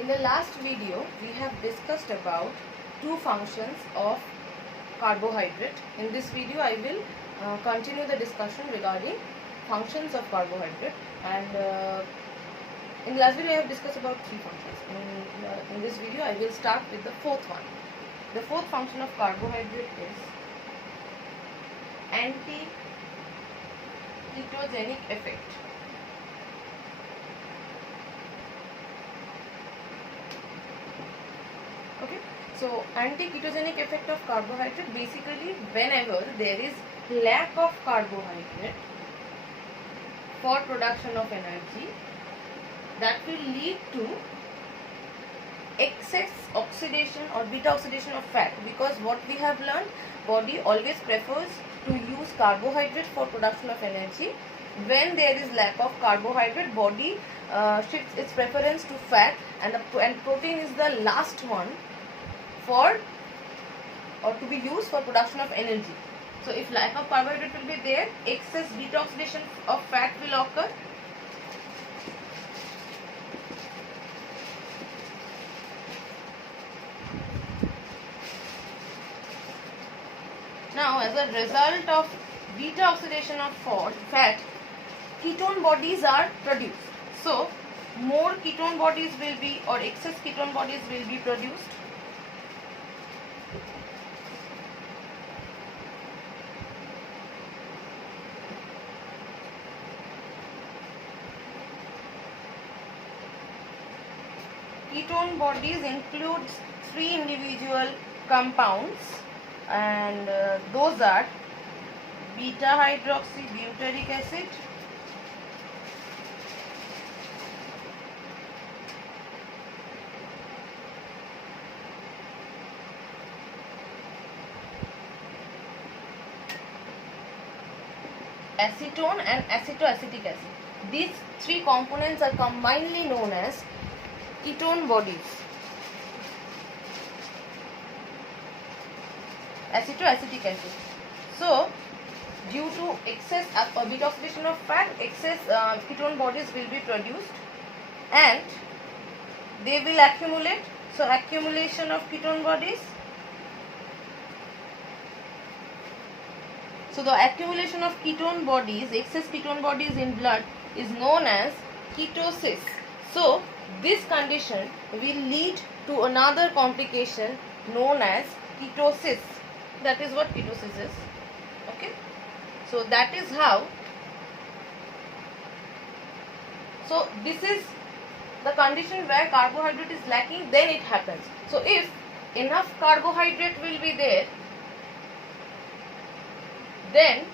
In the last video, we have discussed about two functions of carbohydrate. In this video, I will continue the discussion regarding functions of carbohydrate. And in the last video, I have discussed about three functions. In this video, I will start with the fourth one. The fourth function of carbohydrate is anti-ketogenic effect. Okay, so anti-ketogenic effect of carbohydrate, basically whenever there is lack of carbohydrate for production of energy, that will lead to excess oxidation or beta oxidation of fat, because what we have learned, body always prefers to use carbohydrate for production of energy. When there is lack of carbohydrate, body shifts its preference to fat, and protein is the last one for or to be used for production of energy. So if lack of carbohydrate will be there, excess beta oxidation of fat will occur. Now, as a result of beta oxidation of fat, ketone bodies are produced. So, more ketone bodies will be, or excess ketone bodies will be produced. Ketone bodies includes three individual compounds, and those are beta hydroxybutyric acid, acetone, and acetoacetic acid. These three components are combinedly known as ketone bodies. Acetoacetic acid. So, due to excess beta oxidation of fat, excess ketone bodies will be produced, and they will accumulate. So, accumulation of ketone bodies. So, the accumulation of ketone bodies, excess ketone bodies in blood, is known as ketosis. So, this condition will lead to another complication known as ketosis. That is what ketosis is. Okay. So, that is how. So, this is the condition where carbohydrate is lacking, then it happens. So, if enough carbohydrate will be there, then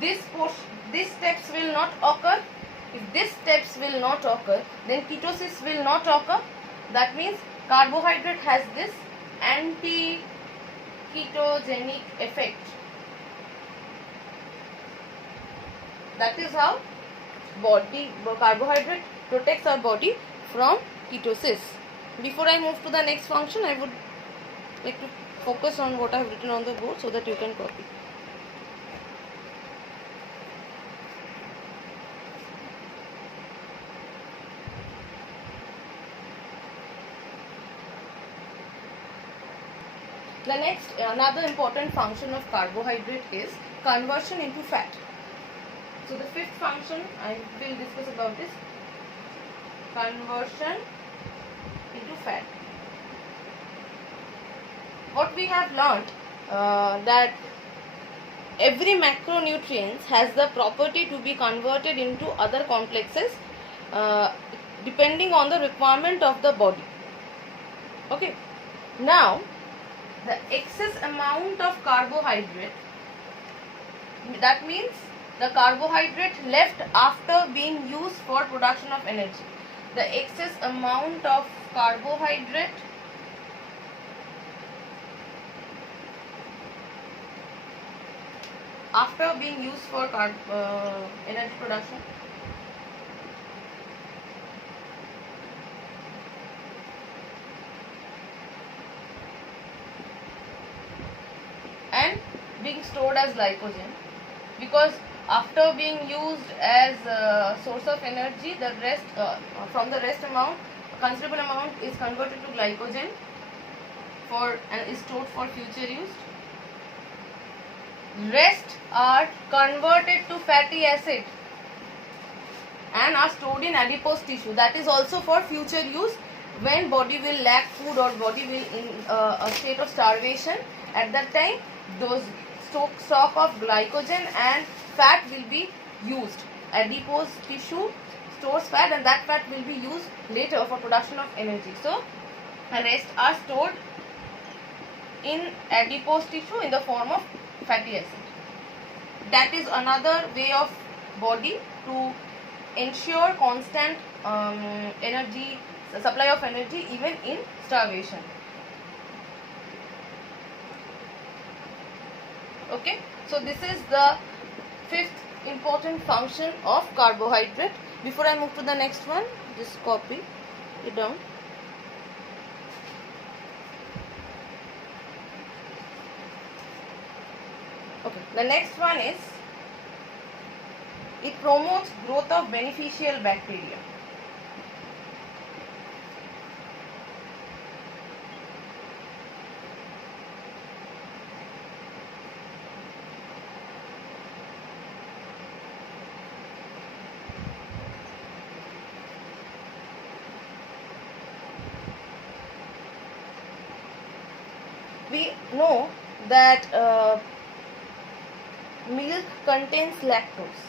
these steps will not occur. If these steps will not occur, then ketosis will not occur. That means carbohydrate has this anti-ketogenic effect. That is how carbohydrate protects our body from ketosis. Before I move to the next function, I would like to focus on what I have written on the board so that you can copy. The next, another important function of carbohydrate is conversion into fat. So the fifth function I will discuss about is conversion into fat. What we have learnt, that every macronutrient has the property to be converted into other complexes depending on the requirement of the body. Okay. Now, the excess amount of carbohydrate, that means the carbohydrate left after being used for production of energy. The excess amount of carbohydrate after being used for energy production. And being stored as glycogen, because after being used as a source of energy, the rest from the rest amount, considerable amount is converted to glycogen for and is stored for future use. Rest are converted to fatty acid and are stored in adipose tissue. That is also for future use when body will lack food or body will in a state of starvation. At that time, those stock of glycogen and fat will be used. Adipose tissue stores fat and that fat will be used later for production of energy. So, the rest are stored in adipose tissue in the form of fatty acid. That is another way of body to ensure constant energy, supply of energy even in starvation. Okay, so this is the fifth important function of carbohydrate. Before I move to the next one, just copy it down. Okay, the next one is it promotes growth of beneficial bacteria. We know that milk contains lactose.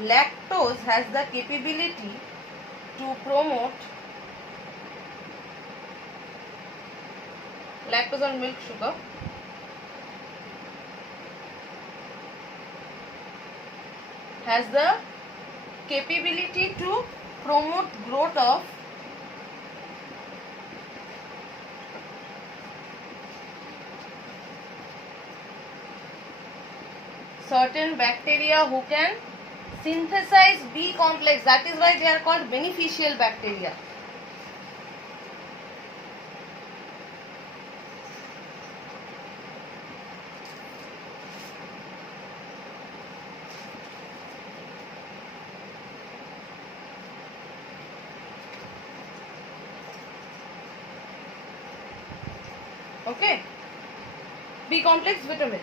Lactose has the capability to promote lactose on milk sugar has the capability to promote growth of certain bacteria who can synthesize B complex. That is why they are called beneficial bacteria. Okay, B complex vitamins.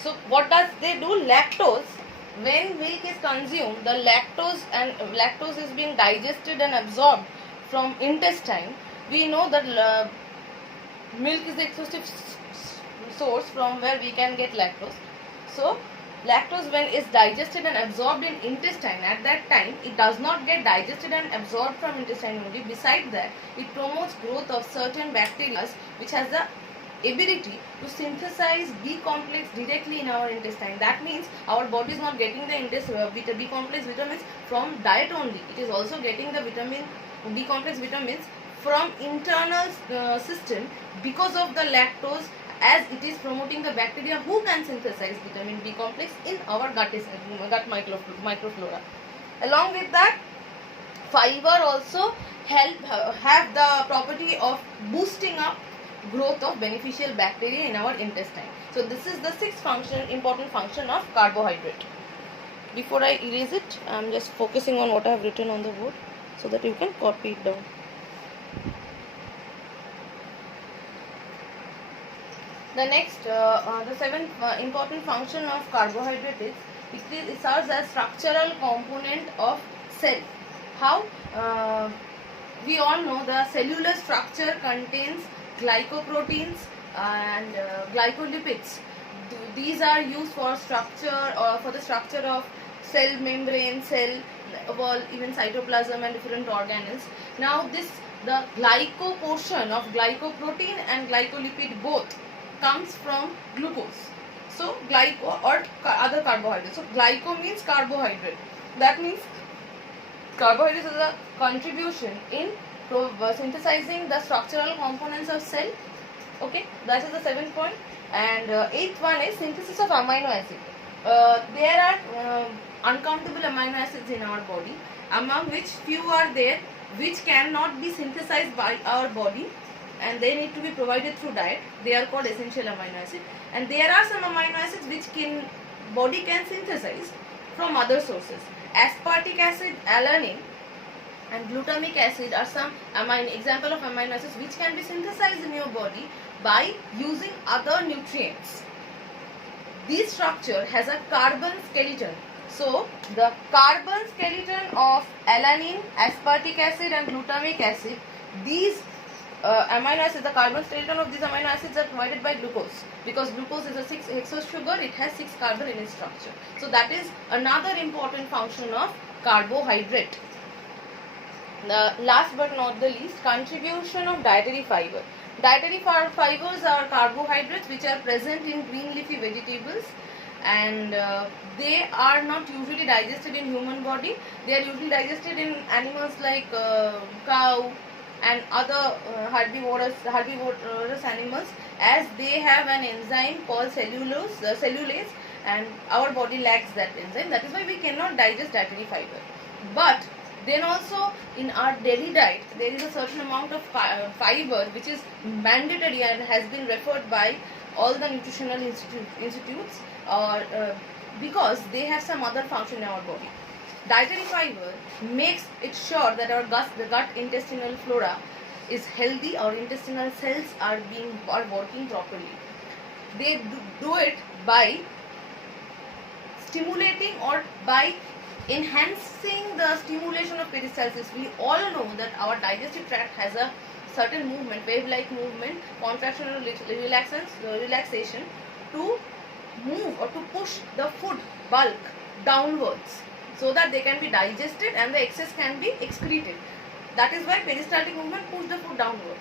So what does they do? Lactose, when milk is consumed, the lactose is being digested and absorbed from intestine. We know that milk is the exclusive source from where we can get lactose. So lactose, when is digested and absorbed in intestine, at that time it does not get digested and absorbed from intestine only. Besides that, it promotes growth of certain bacteria which has the ability to synthesize B complex directly in our intestine. That means our body is not getting the B complex vitamins from diet only. It is also getting the B complex vitamins from internal system because of the lactose, as it is promoting the bacteria who can synthesize vitamin B complex in our gut microflora. Along with that, fiber also have the property of boosting up growth of beneficial bacteria in our intestine. So this is the sixth important function of carbohydrate. Before I erase it, I am just focusing on what I have written on the board so that you can copy it down. The next, the seventh important function of carbohydrate is it serves as structural component of cell. How? We all know the cellular structure contains glycoproteins and glycolipids. These are used for structure or for the structure of cell membrane, cell wall, even cytoplasm and different organelles. Now the glyco portion of glycoprotein and glycolipid both comes from glucose. So glyco or other carbohydrates. So glyco means carbohydrate. That means carbohydrates is a contribution in synthesizing the structural components of cell. Okay, that is the seventh point. And eighth one is synthesis of amino acid. There are uncountable amino acids in our body, among which few are there which cannot be synthesized by our body and they need to be provided through diet. They are called essential amino acids. And there are some amino acids which can body can synthesize from other sources. Aspartic acid, alanine and glutamic acid are some example of amino acids which can be synthesized in your body by using other nutrients. This structure has a carbon skeleton. So the carbon skeleton of alanine, aspartic acid and glutamic acid, these amino acids, the carbon skeleton of these amino acids are provided by glucose, because glucose is a 6-hexose sugar, it has 6 carbon in its structure. So that is another important function of carbohydrate. The last but not the least, contribution of dietary fiber. Dietary fibers are carbohydrates which are present in green leafy vegetables, and they are not usually digested in human body. They are usually digested in animals like cow and other herbivorous animals, as they have an enzyme called cellulase, and our body lacks that enzyme. That is why we cannot digest dietary fiber. But then also in our daily diet there is a certain amount of fiber which is mandatory and has been referred by all the nutritional institutes, or because they have some other function in our body. Dietary fiber makes it sure that our gut intestinal flora is healthy, our intestinal cells are working properly. They do it by stimulating or by enhancing the stimulation of peristalsis. We all know that our digestive tract has a certain movement, wave-like movement, contraction or relaxation, to move or to push the food bulk downwards so that they can be digested and the excess can be excreted. That is why peristaltic movement push the food downward.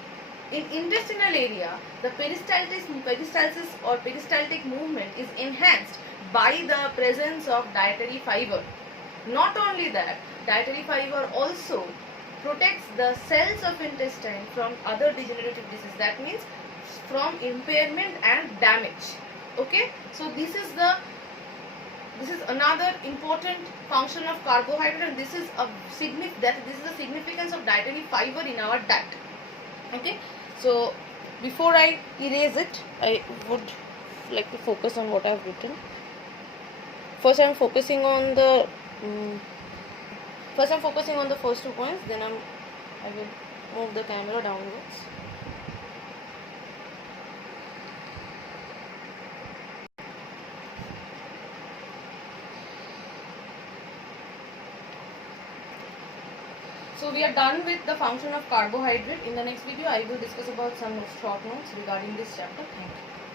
In intestinal area, the peristalsis or peristaltic movement is enhanced by the presence of dietary fiber. Not only that, dietary fiber also protects the cells of intestine from other degenerative diseases. That means from impairment and damage. Okay, so this is another important function of carbohydrate, and this is the significance of dietary fiber in our diet. Okay, so before I erase it, I would like to focus on what I have written. First, I am focusing on the first 2 points. Then I will move the camera downwards. So we are done with the function of carbohydrate. In the next video, I will discuss about some short notes regarding this chapter. Thank you.